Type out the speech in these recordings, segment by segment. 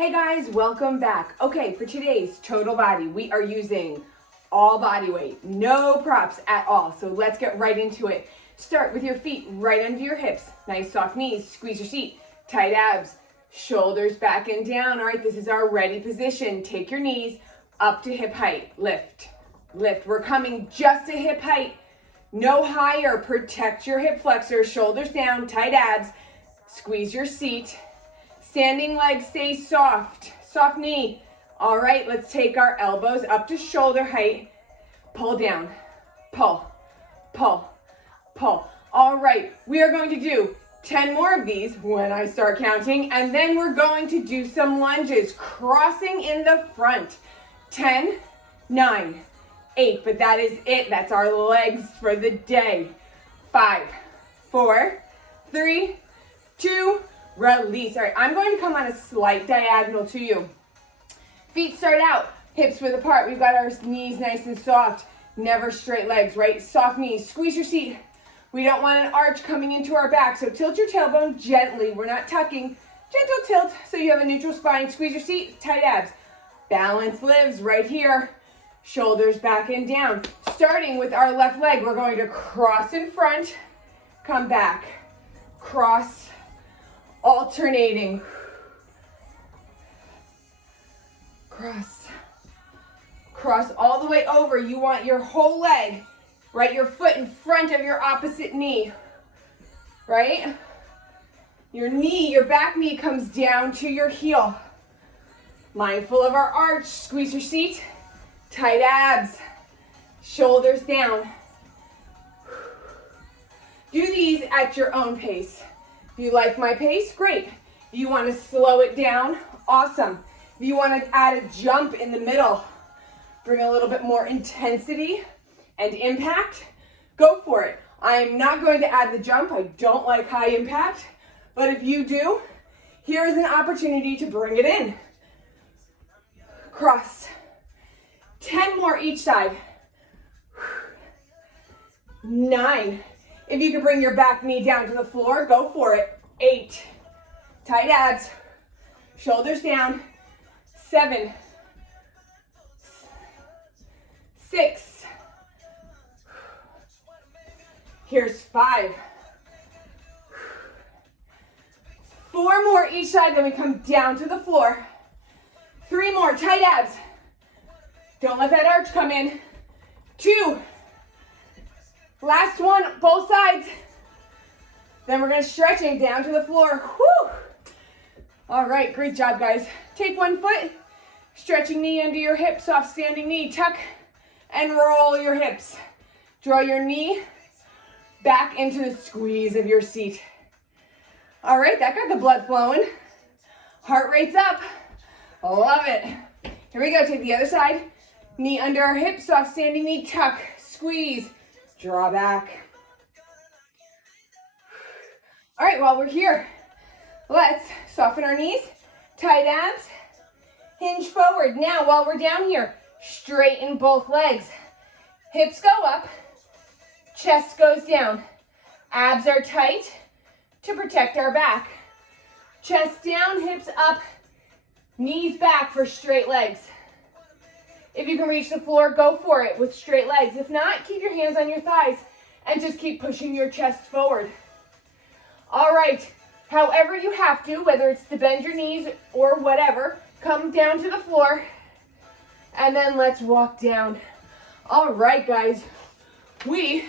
Hey guys, welcome back. Okay, for today's total body, we are using all body weight, no props at all. So let's get right into it. Start with your feet right under your hips. Nice soft knees, squeeze your seat, tight abs, shoulders back and down. All right, this is our ready position. Take your knees up to hip height, lift, lift. We're coming just to hip height, no higher. Protect your hip flexors, shoulders down, tight abs, squeeze your seat. Standing leg, stay soft, soft knee. All right, let's take our elbows up to shoulder height. Pull down, pull, pull, pull. All right, we are going to do 10 more of these when I start counting, and then we're going to do some lunges, crossing in the front. 10, 9, 8, but that is it. That's our legs for the day. 5, 4, 3, 2, release. All right, I'm going to come on a slight diagonal to you. Feet start out, hips width apart. We've got our knees nice and soft. Never straight legs, right? Soft knees. Squeeze your seat. We don't want an arch coming into our back, so tilt your tailbone gently. We're not tucking. Gentle tilt so you have a neutral spine. Squeeze your seat, tight abs. Balance lives right here. Shoulders back and down. Starting with our left leg, we're going to cross in front, come back, cross, alternating. Cross. Cross all the way over. You want your whole leg, right? Your foot in front of your opposite knee, right? Your knee, your back knee comes down to your heel. Mindful of our arch. Squeeze your seat. Tight abs. Shoulders down. Do these at your own pace. If you like my pace, great. If you want to slow it down, awesome. If you want to add a jump in the middle, bring a little bit more intensity and impact, go for it. I am not going to add the jump. I don't like high impact, but if you do, here is an opportunity to bring it in. Cross. 10 more each side. 9. If you can bring your back knee down to the floor, go for it. 8. Tight abs. Shoulders down. 7. 6. Here's 5. 4 more each side, then we come down to the floor. 3 more, tight abs. Don't let that arch come in. 2. Last one, both sides. Then we're gonna stretching down to the floor. Whew. All right, great job, guys. Take one foot, stretching knee under your hip, soft standing knee, tuck and roll your hips. Draw your knee back into the squeeze of your seat. All right, that got the blood flowing. Heart rate's up. Love it. Here we go, take the other side. Knee under our hip, soft standing knee, tuck, squeeze, draw back. All right, while we're here, let's soften our knees, tight abs, hinge forward. Now, while we're down here, straighten both legs. Hips go up, chest goes down. Abs are tight to protect our back. Chest down, hips up, knees back for straight legs. If you can reach the floor, go for it with straight legs. If not, keep your hands on your thighs and just keep pushing your chest forward. All right, however you have to, whether it's to bend your knees or whatever, come down to the floor and then let's walk down. All right, guys, we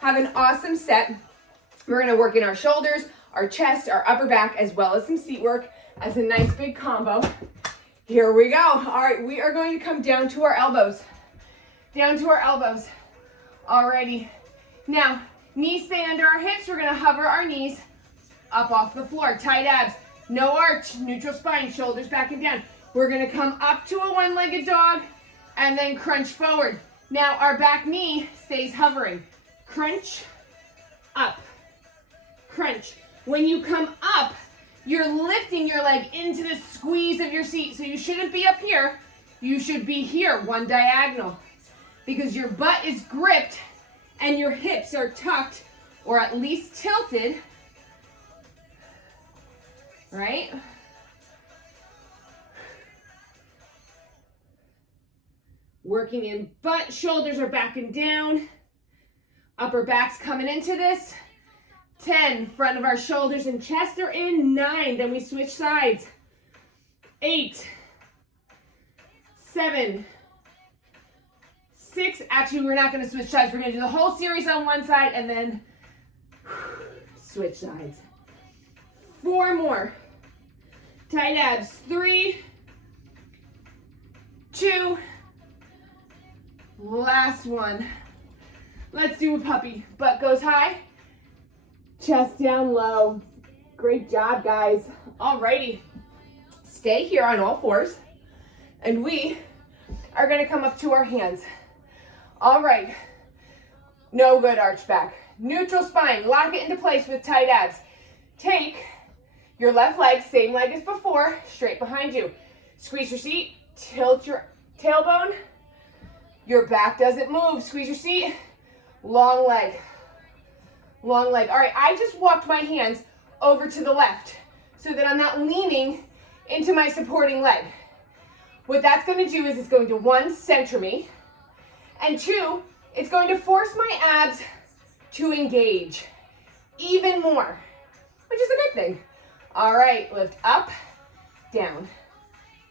have an awesome set. We're gonna work in our shoulders, our chest, our upper back, as well as some seat work as a nice big combo. Here we go. All right, we are going to come down to our elbows. Down to our elbows. Alrighty. Now, knees stay under our hips. We're gonna hover our knees up off the floor. Tight abs, no arch, neutral spine, shoulders back and down. We're gonna come up to a one-legged dog and then crunch forward. Now, our back knee stays hovering. Crunch, up, crunch. When you come up, you're lifting your leg into the squeeze of your seat. So you shouldn't be up here. You should be here, one diagonal. Because your butt is gripped and your hips are tucked or at least tilted, right? Working in butt, shoulders are back and down. Upper back's coming into this. 10, front of our shoulders and chest are in. 9, then we switch sides. 8, 7, 6. Actually, we're not going to switch sides. We're going to do the whole series on one side and then switch sides. 4 more. Tight abs. 3, 2, last one. Let's do a puppy. Butt goes high, chest down low. Great job, guys. Alrighty. Stay here on all fours, and we are going to come up to our hands. All right. No good arch back. Neutral spine. Lock it into place with tight abs. Take your left leg, same leg as before, straight behind you. Squeeze your seat. Tilt your tailbone. Your back doesn't move. Squeeze your seat. Long leg. Long leg. All right, I just walked my hands over to the left so that I'm not leaning into my supporting leg. What that's going to do is it's going to, 1, center me, and 2, it's going to force my abs to engage even more, which is a good thing. All right, lift up, down,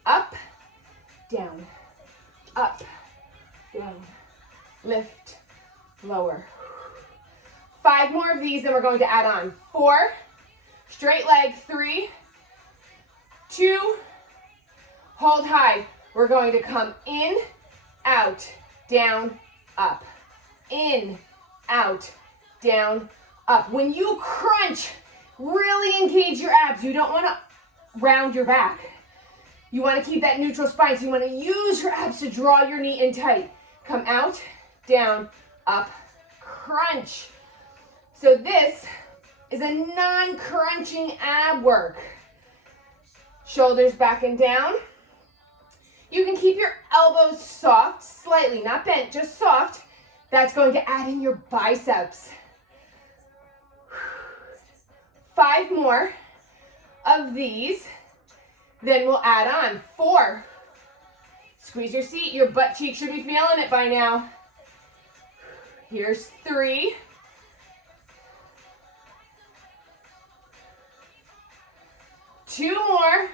up, down, up, down, lift, lower. 5 more of these, then we're going to add on. 4, straight leg. 3, 2, hold high. We're going to come in, out, down, up. In, out, down, up. When you crunch, really engage your abs. You don't want to round your back. You want to keep that neutral spine, so you want to use your abs to draw your knee in tight. Come out, down, up, crunch. So this is a non-crunching ab work. Shoulders back and down. You can keep your elbows soft, slightly, not bent, just soft. That's going to add in your biceps. 5 more of these, then we'll add on. 4. Squeeze your seat. Your butt cheek should be feeling it by now. Here's 3. 2 more.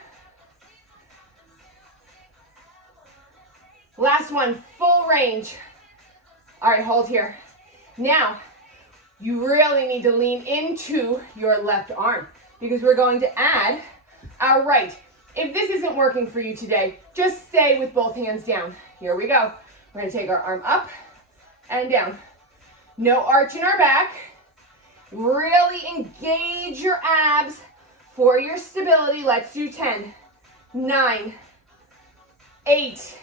Last one, full range. All right, hold here. Now, you really need to lean into your left arm because we're going to add our right. If this isn't working for you today, just stay with both hands down. Here we go. We're going to take our arm up and down. No arch in our back. Really engage your abs for your stability. Let's do 10, 9, 8,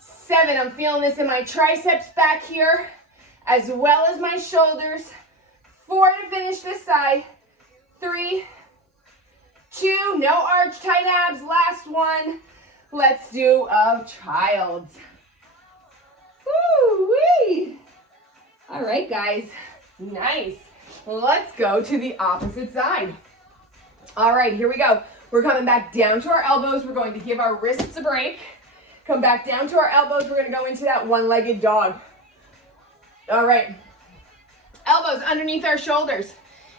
7. I'm feeling this in my triceps back here, as well as my shoulders. 4 to finish this side. 3, 2, no arch, tight abs. Last one. Let's do a child's. Woo-wee. All right, guys. Nice. Let's go to the opposite side. All right, here we go. We're coming back down to our elbows. We're going to give our wrists a break. Come back down to our elbows. We're going to go into that one-legged dog. All right. Elbows underneath our shoulders.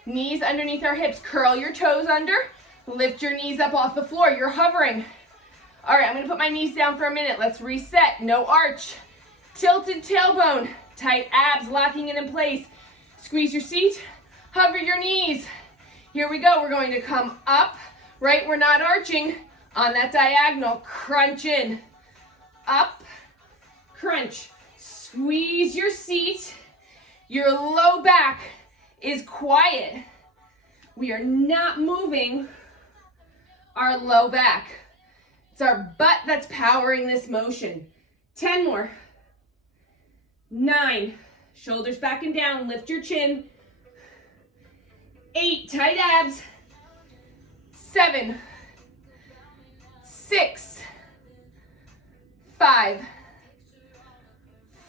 Knees underneath our hips. Curl your toes under. Lift your knees up off the floor. You're hovering. All right, I'm going to put my knees down for a minute. Let's reset. No arch. Tilted tailbone. Tight abs locking it in place. Squeeze your seat. Hover your knees. Here we go. We're going to come up. Right, we're not arching. On that diagonal, crunch in. Up, crunch. Squeeze your seat. Your low back is quiet. We are not moving our low back. It's our butt that's powering this motion. 10 more. 9, shoulders back and down. Lift your chin. 8, tight abs. 7, 6, 5,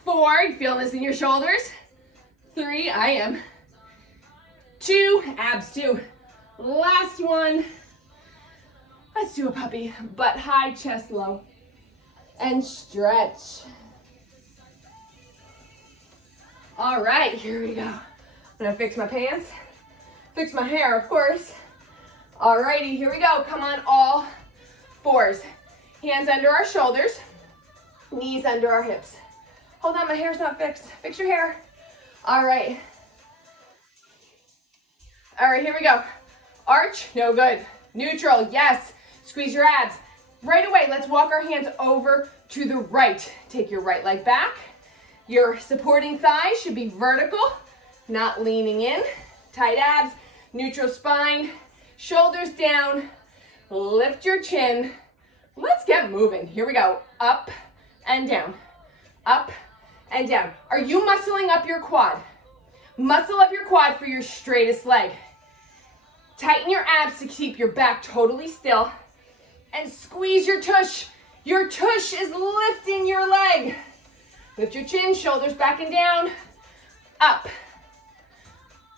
4, you feel this in your shoulders. 3, I am. 2, abs 2. Last one. Let's do a puppy. Butt high, chest low. And stretch. All right, here we go. I'm gonna fix my pants, fix my hair, of course. All righty, here we go. Come on, all fours. Hands under our shoulders, knees under our hips. Hold on, my hair's not fixed. Fix your hair. All right. All right, here we go. Arch, no good. Neutral, yes. Squeeze your abs. Right away, let's walk our hands over to the right. Take your right leg back. Your supporting thigh should be vertical, not leaning in. Tight abs, neutral spine, shoulders down. Lift your chin. Let's get moving. Here we go. Up and down. Up and down. Are you muscling up your quad? Muscle up your quad for your straightest leg. Tighten your abs to keep your back totally still. And squeeze your tush. Your tush is lifting your leg. Lift your chin, shoulders back and down. Up.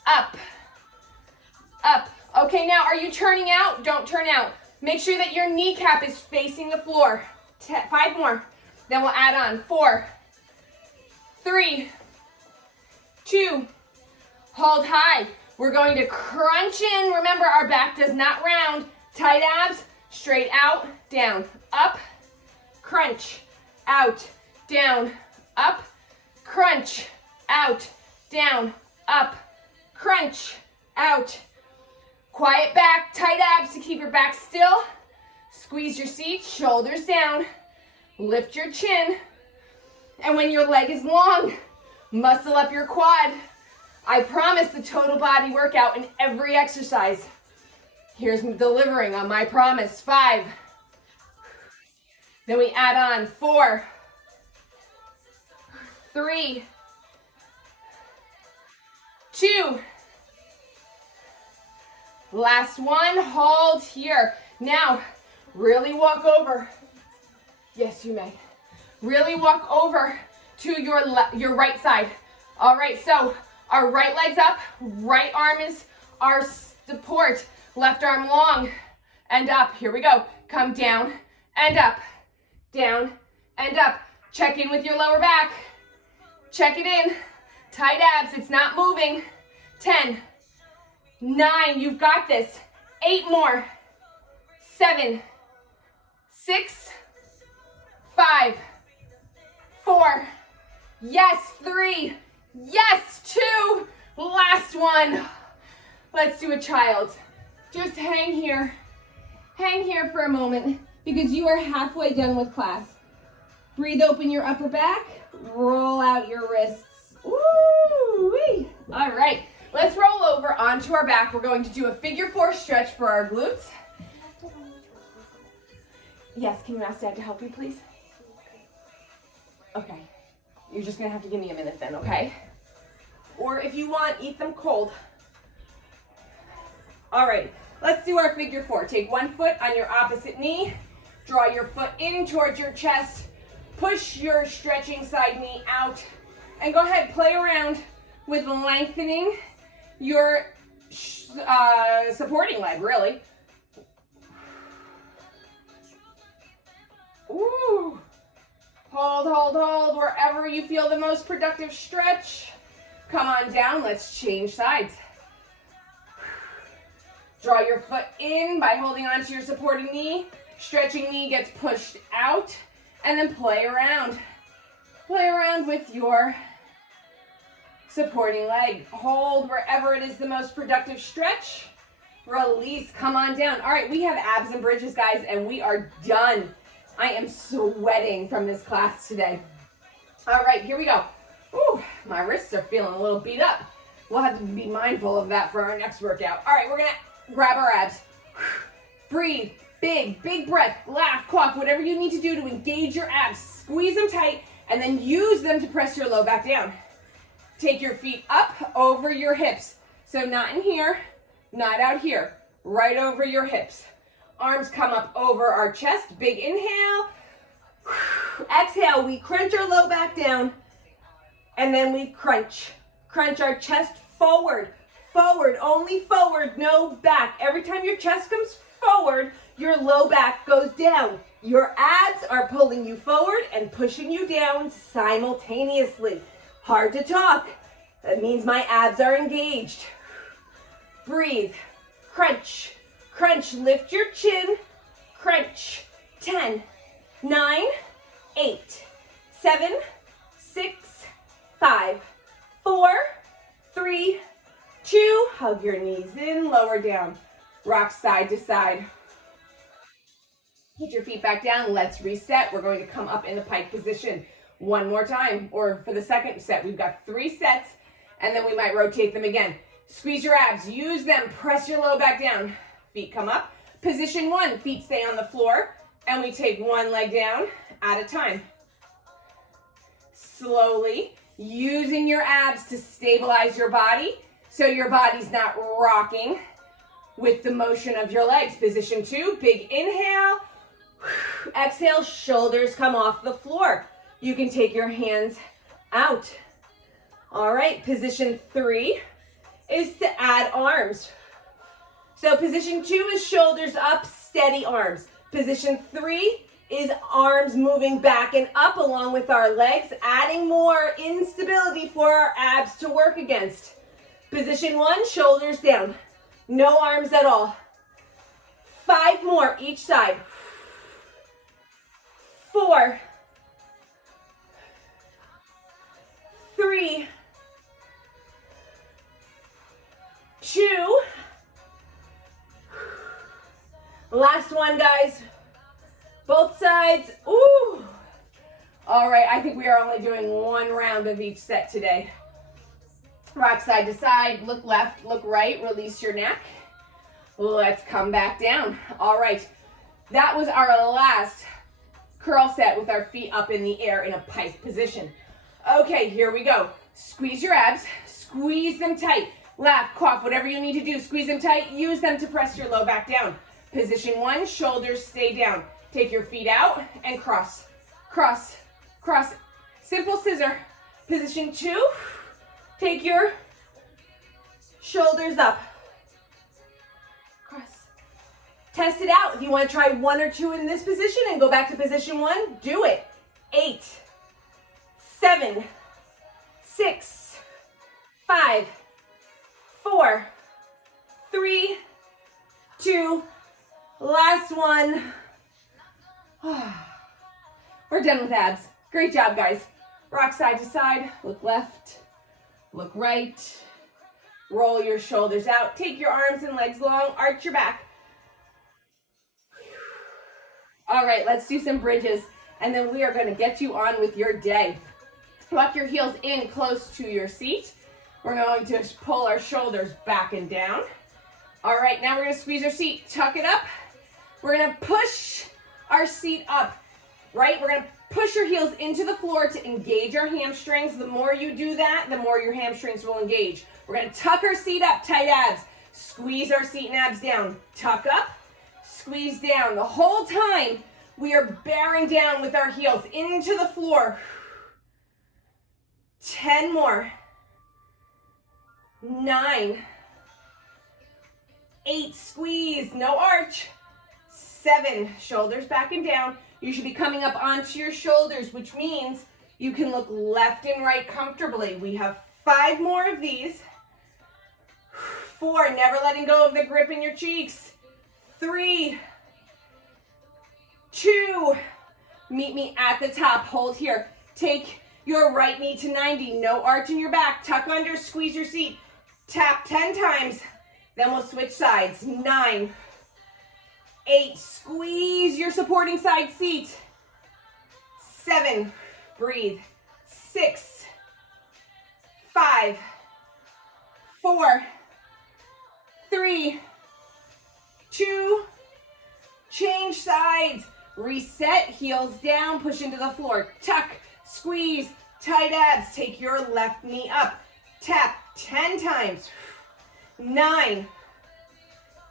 Up. Up. Okay, now are you turning out? Don't turn out. Make sure that your kneecap is facing the floor. 5 more. Then we'll add on. 4, 3, 2. Hold high. We're going to crunch in. Remember, our back does not round. Tight abs, straight out, down, up, crunch, out, down, up, crunch, out, down, up, crunch, out. Quiet back, tight abs to keep your back still. Squeeze your seat, shoulders down. Lift your chin. And when your leg is long, muscle up your quad. I promise the total body workout in every exercise. Here's me delivering on my promise. 5. Then we add on 4, 3, 2. Last one, hold here. Now, really walk over. Yes, you may. Really walk over to your right side. All right, so our right leg's up, right arm is our support, left arm long and up. Here we go. Come down and up, down and up. Check in with your lower back. Check it in. Tight abs, it's not moving. 10, 9, you've got this. 8 more. 7, 6, 5, 4, yes, 3, yes, 2, last one. Let's do a child's. Just hang here for a moment because you are halfway done with class. Breathe open your upper back, roll out your wrists. Woo-wee. All right, let's roll over onto our back. We're going to do a figure 4 stretch for our glutes. Yes, can you ask Dad to help you, please? Okay, you're just gonna have to give me a minute then, okay? Or if you want, eat them cold. All right, let's do our figure 4. Take one foot on your opposite knee, draw your foot in towards your chest, push your stretching side knee out, and go ahead, play around with lengthening your supporting leg, really. Ooh. Hold, hold, hold, wherever you feel the most productive stretch. Come on down, let's change sides. Draw your foot in by holding onto your supporting knee. Stretching knee gets pushed out, and then play around. Play around with your supporting leg. Hold wherever it is the most productive stretch. Release, come on down. All right, we have abs and bridges, guys, and we are done. I am sweating from this class today. All right, here we go. Ooh, my wrists are feeling a little beat up. We'll have to be mindful of that for our next workout. All right, we're gonna grab our abs. Breathe, big breath, laugh, cough, whatever you need to do to engage your abs. Squeeze them tight and then use them to press your low back down. Take your feet up over your hips. So not in here, not out here, right over your hips. Arms come up over our chest. Big inhale. Exhale, we crunch our low back down. And then we crunch. Crunch our chest forward. Forward, only forward, no back. Every time your chest comes forward, your low back goes down. Your abs are pulling you forward and pushing you down simultaneously. Hard to talk. That means my abs are engaged. Breathe. Crunch. Crunch. Lift your chin. Crunch. 10, 9, 8, 7, 6, 5, 4, 3, 2. Hug your knees in, lower down. Rock side to side. Put your feet back down. Let's reset. We're going to come up in the pike position one more time. Or for the second set, we've got 3 sets, and then we might rotate them again. Squeeze your abs. Use them. Press your low back down. Feet come up. Position 1. Feet stay on the floor, and we take one leg down at a time. Slowly, using your abs to stabilize your body so your body's not rocking with the motion of your legs. Position 2, big inhale. Exhale, shoulders come off the floor. You can take your hands out. All right, position 3 is to add arms. So position 2 is shoulders up, steady arms. Position 3 is arms moving back and up along with our legs, adding more instability for our abs to work against. Position 1, shoulders down. No arms at all. 5 more each side. 4, 3, 2. Last one, guys. Both sides. Ooh. All right, I think we are only doing 1 round of each set today. Rock side to side, look left, look right, release your neck. Let's come back down. All right, that was our last curl set with our feet up in the air in a pike position. Okay, here we go. Squeeze your abs, squeeze them tight. Laugh, cough, whatever you need to do, squeeze them tight. Use them to press your low back down. Position 1, shoulders stay down. Take your feet out and cross, cross, cross. Simple scissor. Position 2, take your shoulders up. Cross. Test it out. If you want to try 1 or 2 in this position and go back to position 1, do it. 8, 7, 6, 5, 4, 3, 2, last one. We're done with abs. Great job, guys. Rock side to side. Look left. Look right. Roll your shoulders out. Take your arms and legs long. Arch your back. All right, let's do some bridges, and then we are going to get you on with your day. Walk your heels in close to your seat. We're going to pull our shoulders back and down. All right, now we're going to squeeze our seat. Tuck it up. We're going to push our seat up, right? We're going to push your heels into the floor to engage our hamstrings. The more you do that, the more your hamstrings will engage. We're going to tuck our seat up, tight abs. Squeeze our seat and abs down. Tuck up, squeeze down. The whole time, we are bearing down with our heels into the floor. 10 more. 9. 8, squeeze, no arch. 7, shoulders back and down. You should be coming up onto your shoulders, which means you can look left and right comfortably. We have 5 more of these. 4, never letting go of the grip in your cheeks. 3, 2, meet me at the top. Hold here. Take your right knee to 90. No arch in your back. Tuck under, squeeze your seat. Tap 10 times. Then we'll switch sides. 9, 8, squeeze your supporting side seat. 7, breathe. 6, 5, 4, 3, 2, change sides. Reset, heels down, push into the floor. Tuck, squeeze, tight abs. Take your left knee up. Tap 10 times. 9,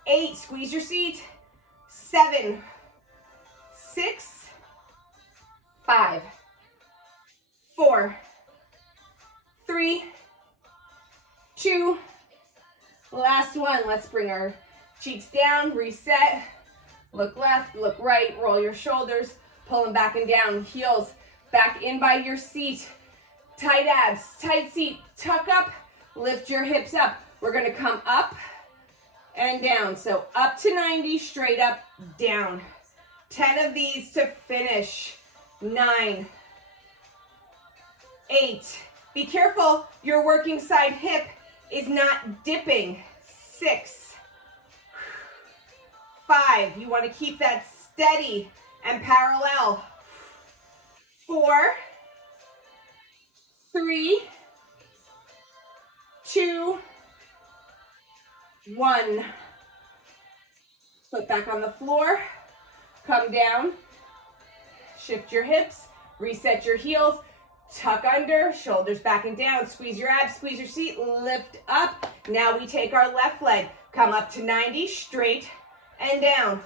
8, squeeze your seat. 7, 6, 5, 4, 3, 2, last one. Let's bring our cheeks down, reset, look left, look right, roll your shoulders, pull them back and down, heels back in by your seat, tight abs, tight seat, tuck up, Lift your hips up. We're gonna come up and down. So up to 90, straight up, down. 10 of these to finish. 9, 8. Be careful your working side hip is not dipping. 6, 5. You want to keep that steady and parallel. 4, 3, 2, 1. Foot back on the floor. Come down. Shift your hips. Reset your heels. Tuck under, shoulders back and down. Squeeze your abs, squeeze your seat, lift up. Now we take our left leg. Come up to 90, straight and down.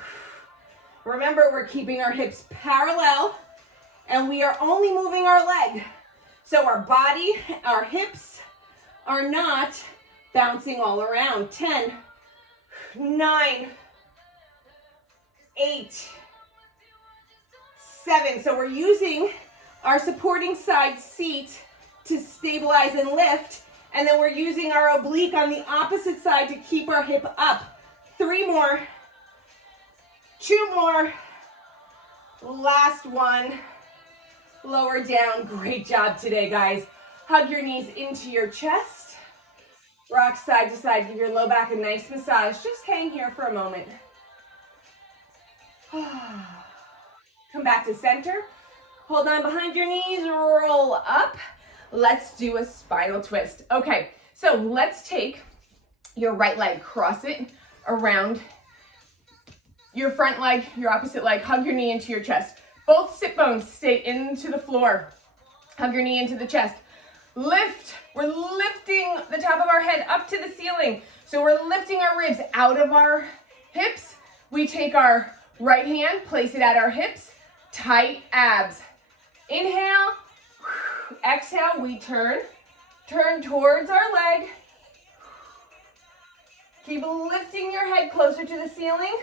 Remember, we're keeping our hips parallel and we are only moving our leg. So our body, our hips are not bouncing all around. 10, 9, 8, 7. So we're using our supporting side seat to stabilize and lift, and then we're using our oblique on the opposite side to keep our hip up. 3 more, 2 more, last one, lower down. Great job today, guys. Hug your knees into your chest, rock side to side, give your low back a nice massage. Just hang here for a moment. Come back to center. Hold on behind your knees, roll up. Let's do a spinal twist. Okay, so let's take your right leg, cross it around your front leg, your opposite leg, hug your knee into your chest. Both sit bones stay into the floor. Hug your knee into the chest. Lift, we're lifting the top of our head up to the ceiling. So we're lifting our ribs out of our hips. We take our right hand, place it at our hips, tight abs. Inhale, exhale, we turn towards our leg. Keep lifting your head closer to the ceiling.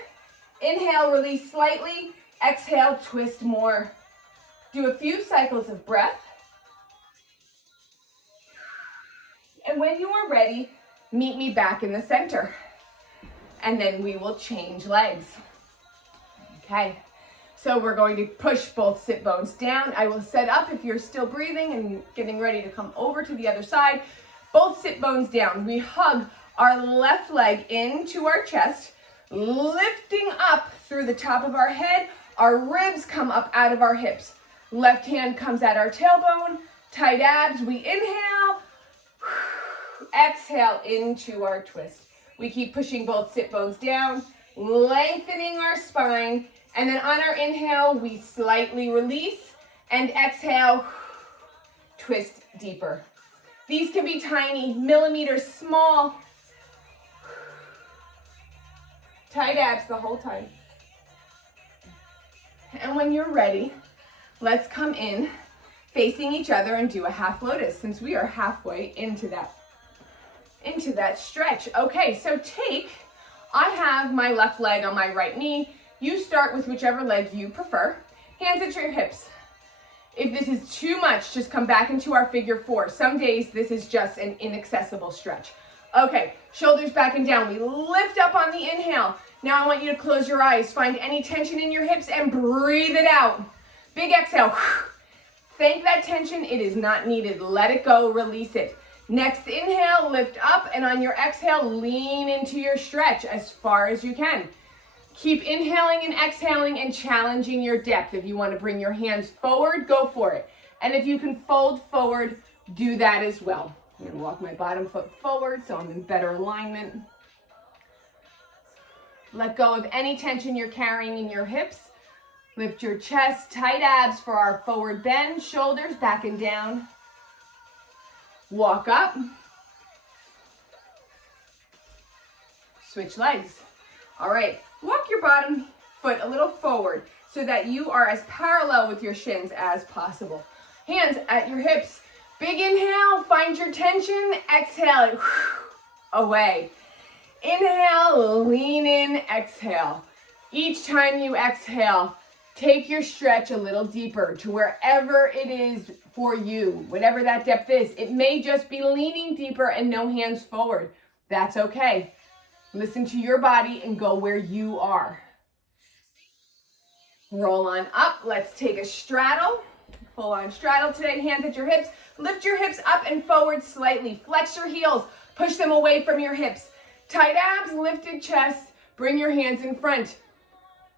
Inhale, release slightly. Exhale, twist more. Do a few cycles of breath. And when you are ready, meet me back in the center. And then we will change legs. Okay. So we're going to push both sit bones down. I will set up if you're still breathing and getting ready to come over to the other side. Both sit bones down. We hug our left leg into our chest, lifting up through the top of our head. Our ribs come up out of our hips. Left hand comes at our tailbone, tight abs. We inhale, exhale into our twist. We keep pushing both sit bones down, lengthening our spine. And then on our inhale, we slightly release, and exhale, twist deeper. These can be tiny, millimeters small. Tight abs the whole time. And when you're ready, let's come in facing each other and do a half lotus, since we are halfway into that stretch. Okay, so I have my left leg on my right knee. You start with whichever leg you prefer. Hands at your hips. If this is too much, just come back into our figure 4. Some days this is just an inaccessible stretch. Okay, shoulders back and down. We lift up on the inhale. Now I want you to close your eyes. Find any tension in your hips and breathe it out. Big exhale. Thank that tension. It is not needed. Let it go. Release it. Next inhale, lift up, and on your exhale, lean into your stretch as far as you can. Keep inhaling and exhaling and challenging your depth. If you want to bring your hands forward, go for it. And if you can fold forward, do that as well. I'm going to walk my bottom foot forward so I'm in better alignment. Let go of any tension you're carrying in your hips. Lift your chest, tight abs for our forward bend, shoulders back and down. Walk up. Switch legs. All right, walk your bottom foot a little forward so that you are as parallel with your shins as possible. Hands at your hips. Big inhale, find your tension. Exhale, away. Inhale, lean in, exhale. Each time you exhale, Take your stretch a little deeper to wherever it is for you, whatever that depth is. It may just be leaning deeper and no hands forward. That's okay. Listen to your body and go where you are. Roll on up. Let's take a straddle. Full on straddle today. Hands at your hips. Lift your hips up and forward slightly. Flex your heels. Push them away from your hips. Tight abs, lifted chest. Bring your hands in front.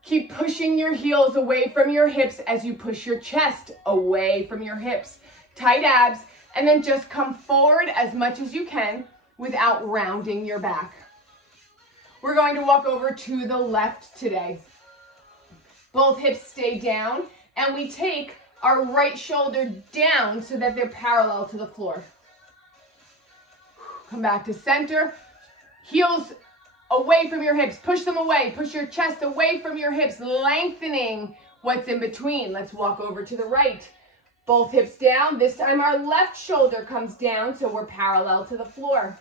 Keep pushing your heels away from your hips as you push your chest away from your hips. Tight abs, and then just come forward as much as you can without rounding your back. We're going to walk over to the left today. Both hips stay down, and we take our right shoulder down so that they're parallel to the floor. Come back to center. Heels away from your hips. Push them away. Push your chest away from your hips, lengthening what's in between. Let's walk over to the right. Both hips down. This time our left shoulder comes down so we're parallel to the floor.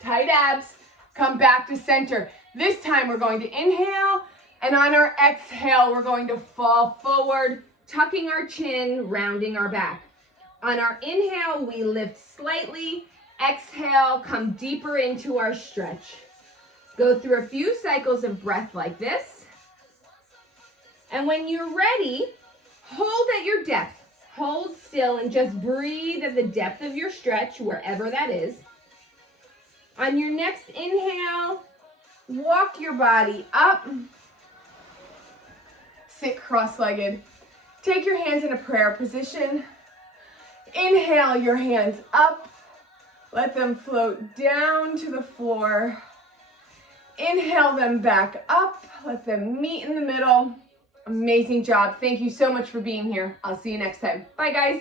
Tight abs. Come back to center. This time we're going to inhale, and on our exhale, we're going to fall forward, tucking our chin, rounding our back. On our inhale, we lift slightly. Exhale, come deeper into our stretch. Go through a few cycles of breath like this. And when you're ready, hold at your depth. Hold still and just breathe at the depth of your stretch, wherever that is. On your next inhale, walk your body up. Sit cross-legged. Take your hands in a prayer position. Inhale your hands up. Let them float down to the floor. Inhale them back up. Let them meet in the middle. Amazing job. Thank you so much for being here. I'll see you next time. Bye, guys.